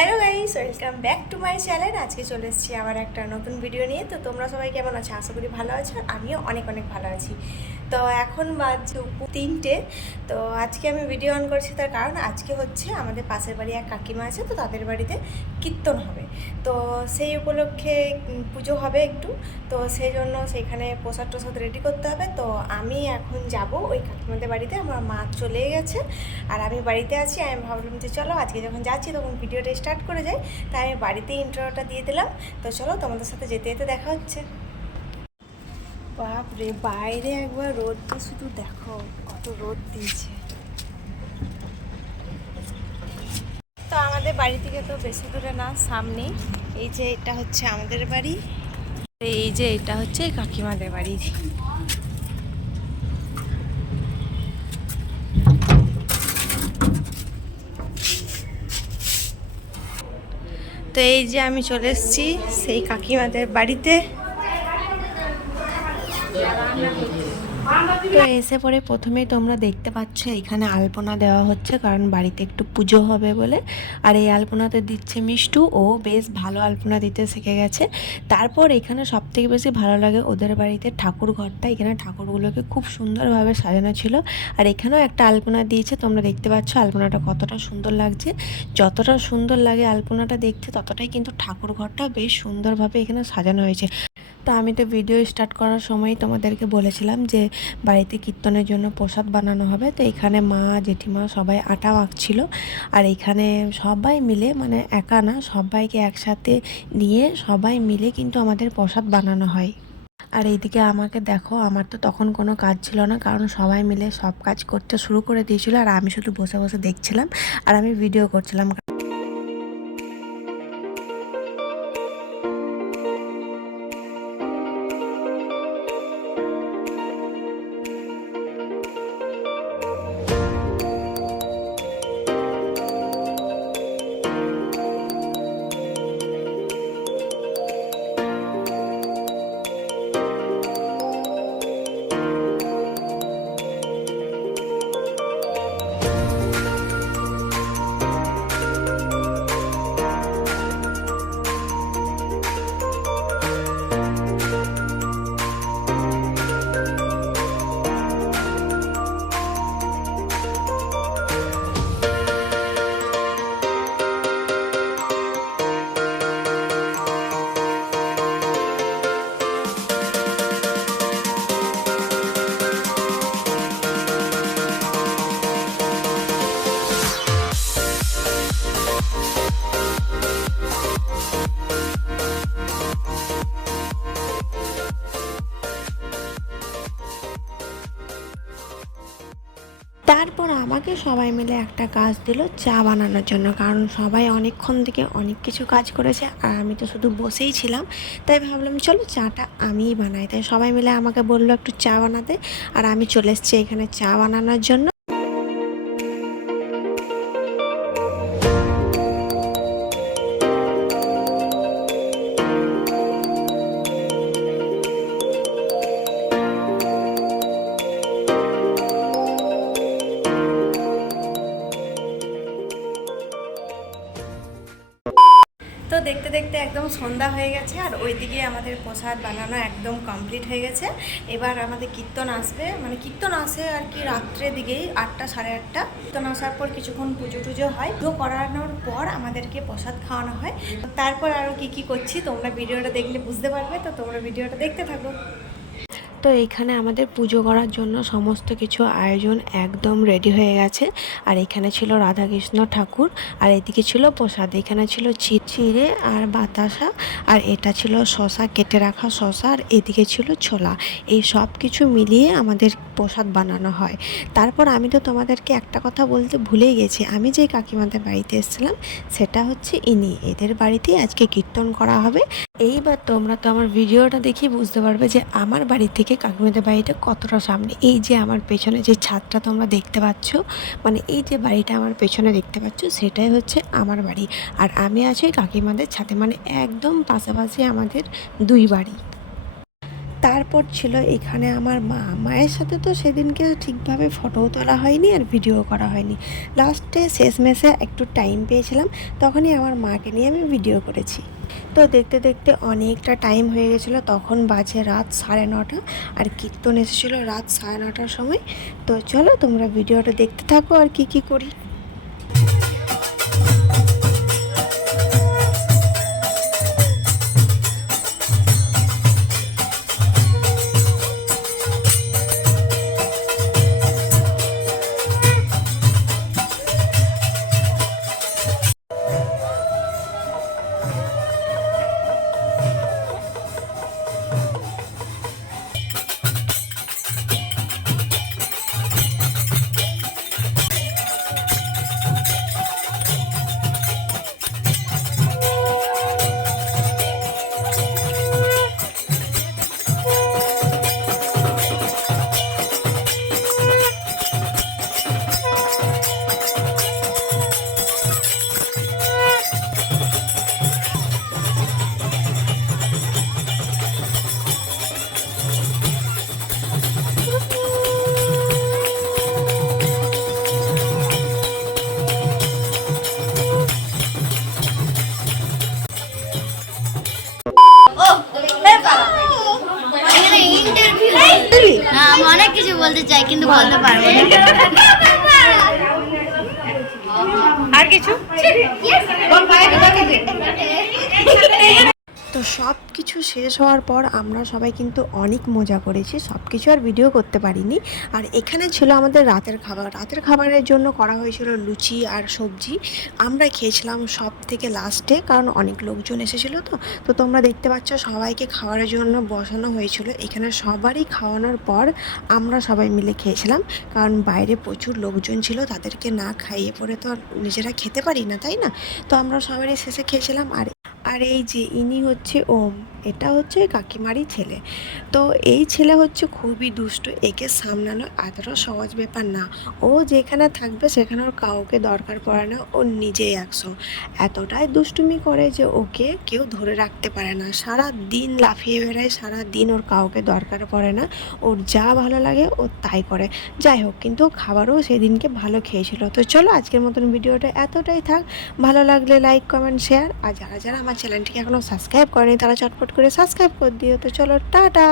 Hello guys, welcome back to my channel. আজকে চলে এসেছি আবার একটা নতুন ভিডিও নিয়ে। তো তোমরা সবাই কেমন আছো? আশা করি ভালো আছো। আমিও অনেক অনেক ভালো আছি। তো এখন বাজছে 3টে। তো আজকে আমি ভিডিও অন করছি, তার কারণ আজকে হচ্ছে আমাদের পাশের বাড়ি এক কাকিমা আছে, তো তাদের বাড়িতে কীর্তন হবে। তো সেই উপলক্ষে পুজো হবে একটু, তো সেই জন্য সেখানে প্রসাদ টসাদ রেডি করতে হবে। তো আমি এখন যাব ওই কাকিমাদের বাড়িতে। আমার মা চলে গেছে আর আমি বাড়িতে আছি। আমি ভাবলাম যে চলো আজকে যখন যাচ্ছি তখন ভিডিওটা স্টার্ট করে যাই, তাই আমি বাড়িতে ইন্ট্রোটা দিয়ে দিলাম। তো চলো তোমাদের সাথে যেতে যেতে দেখা হচ্ছে। বাপরে, বাইরে একবার রোদ তো শুধু দেখো কত রোদ দিয়েছে। তো আমাদের বাড়ি থেকে তো বেশি দূরে না, সামনে। এই যে এটা হচ্ছে আমাদের বাড়ি, এই যে এটা হচ্ছে কাকিমাদের বাড়ি। তো এই যে আমি চলে এসেছি সেই কাকিমাদের বাড়িতে। তো এসে পরে প্রথমেই তোমরা দেখতে পাচ্ছ এখানে আলপনা দেওয়া হচ্ছে, কারণ বাড়িতে একটু পুজো হবে বলে। আর এই আলপনাতে দিচ্ছে মিষ্টু, ও বেশ ভালো আলপনা দিতে শিখে গেছে। তারপর এখানে সবথেকে বেশি ভালো লাগে ওদের বাড়িতে ঠাকুর ঘরটা। এখানে ঠাকুরগুলোকে খুব সুন্দরভাবে সাজানো ছিল। আর এখানেও একটা আলপনা দিয়েছে, তোমরা দেখতে পাচ্ছ আলপনাটা কতটা সুন্দর লাগছে। যতটা সুন্দর লাগে আলপনাটা দেখতে, ততটাই কিন্তু ঠাকুর ঘরটা বেশ সুন্দরভাবে এখানে সাজানো হয়েছে। তো আমি তো ভিডিও স্টার্ট করার সময় তোমাদেরকে বলেছিলাম যে বাড়িতে কীর্তনের জন্য প্রসাদ বানানো হবে। তো এখানে মা জেঠিমা সবাই আটা মাখছিল। আর এখানে সবাই মিলে, মানে একা না, সবাইকে একসাথে নিয়ে সবাই মিলে কিন্তু আমাদের প্রসাদ বানানো হয়। আর এইদিকে আমাকে দেখো, আমার তো তখন কোনো কাজ ছিল না, কারণ সবাই মিলে সব কাজ করতে শুরু করে দিয়েছিল। আর আমি শুধু বসে বসে দেখছিলাম আর আমি ভিডিও করছিলাম। তারপর আমাকে সবাই মিলে একটা কাজ দিল চা বানানোর জন্য, কারণ সবাই অনেকক্ষণ থেকে অনেক কিছু কাজ করেছে আর আমি তো শুধু বসেই ছিলাম। তাই ভাবলাম চলো চাটা আমিই বানাই। তাই সবাই মিলে আমাকে বললো একটু চা বানাতে, আর আমি চলে এসেছি এখানে চা বানানোর জন্য। তো দেখতে দেখতে একদম সন্ধ্যা হয়ে গেছে, আর ওইদিকে আমাদের প্রসাদ বানানো একদম কমপ্লিট হয়ে গেছে। এবার আমাদের কীর্তন আসবে, মানে কীর্তন আসে আর কি রাত্রের দিকেই, 8টা সাড়ে 8টা। কীর্তন আসার পর কিছুক্ষণ পুজো টুজো হয়, পুজো করানোর পর আমাদেরকে প্রসাদ খাওয়ানো হয়। তারপর আরও কী করছি তোমরা ভিডিওটা দেখলে বুঝতে পারবে। তো তোমরা ভিডিওটা দেখতে থাকো। তো এইখানে আমাদের পুজো করার জন্য সমস্ত কিছু আয়োজন একদম রেডি হয়ে গেছে। আর এখানে ছিল রাধাকৃষ্ণ ঠাকুর, আর এদিকে ছিল প্রসাদ। এখানে ছিল চিড়ে আর বাতাসা, আর এটা ছিল শশা, কেটে রাখা শশা, আর এদিকে ছিল ছোলা। এই সব কিছু মিলিয়ে আমাদের প্রসাদ বানানো হয়। তারপর আমি তো তোমাদেরকে একটা কথা বলতে ভুলেই গেছি, আমি যে কাকিমাদের বাড়িতে এসেছিলাম সেটা হচ্ছে ইনি, এদের বাড়িতেই আজকে কীর্তন করা হবে। এইবার তোমরা তো আমার ভিডিওটা দেখে বুঝতে পারবে যে আমার বাড়ি থেকে কাকিমাদের বাড়িটা কতটা সামনে। এই যে আমার পেছনে যে ছাদটা তোমরা দেখতে পাচ্ছ, মানে এই যে বাড়িটা আমার পেছনে দেখতে পাচ্ছ, সেটাই হচ্ছে আমার বাড়ি। আর আমি আছি কাকিমাদের ছাদে, মানে একদম পাশাপাশি আমাদের দুই বাড়ি। তারপর ছিল এখানে আমার মায়ের সাথে তো সেদিনকে ঠিকভাবে ফটোও তোলা হয়নি আর ভিডিও করা হয়নি। লাস্টে শেষমেশে একটু টাইম পেয়েছিলাম, তখনই আমার মাকে নিয়ে আমি ভিডিও করেছি। তো দেখতে দেখতে অনেকটা টাইম হয়ে গেছিলো, তখন বাজে রাত 9:30 আর কীর্তন এসেছিলো রাত 9:30টার সময়। তো চলো তোমরা ভিডিওটা দেখতে থাকো আর কি করি। না, আমি অনেক কিছু বলতে চাই কিন্তু বলতে পারবো না। আর কিছু তো সব কিছু শেষ হওয়ার পর আমরা সবাই কিন্তু অনেক মজা করেছি, সব কিছু আর ভিডিও করতে পারিনি। আর এখানে ছিল আমাদের রাতের খাবারের জন্য করা হয়েছিল লুচি আর সবজি। আমরা খেয়েছিলাম সব থেকে লাস্টে, কারণ অনেক লোকজন এসেছিলো। তো তোমরা দেখতে পাচ্ছ সবাইকে খাওয়ার জন্য বসানো হয়েছিল। এখানে সবারই খাওয়ানোর পর আমরা সবাই মিলে খেয়েছিলাম, কারণ বাইরে প্রচুর লোকজন ছিল, তাদেরকে না খাইয়ে পরে তো আর নিজেরা খেতে পারি না, তাই না? তো আমরা সবারই শেষে খেয়েছিলাম। আর এই যে ইনি হচ্ছে ওম, এটা হচ্ছে কাকিমারই ছেলে। তো এই ছেলে হচ্ছে খুবই দুষ্ট, একে সামলানো এতটা সহজ ব্যাপার না। ও যেখানে থাকবে সেখানে ওর কাউকে দরকার পড়ে না, ও নিজেই 100। এতটাই দুষ্টুমি করে যে ওকে কেউ ধরে রাখতে পারে না, সারা দিন লাফিয়ে বেড়ায়, সারা দিন ওর কাউকে দরকার পড়ে না, ওর যা ভালো লাগে ও তাই করে। যাই হোক, কিন্তু খাবারও সেদিনকে ভালো খেয়েছিল। তো চলো আজকের মতন ভিডিওটা এতটাই থাক। ভালো লাগলে লাইক, কমেন্ট, শেয়ার। আর যারা আমার চ্যানেলটিকে এখনও সাবস্ক্রাইব করেনি তারা চটপট করে সাবস্ক্রাইব করে দিও। তো চলো টাটা।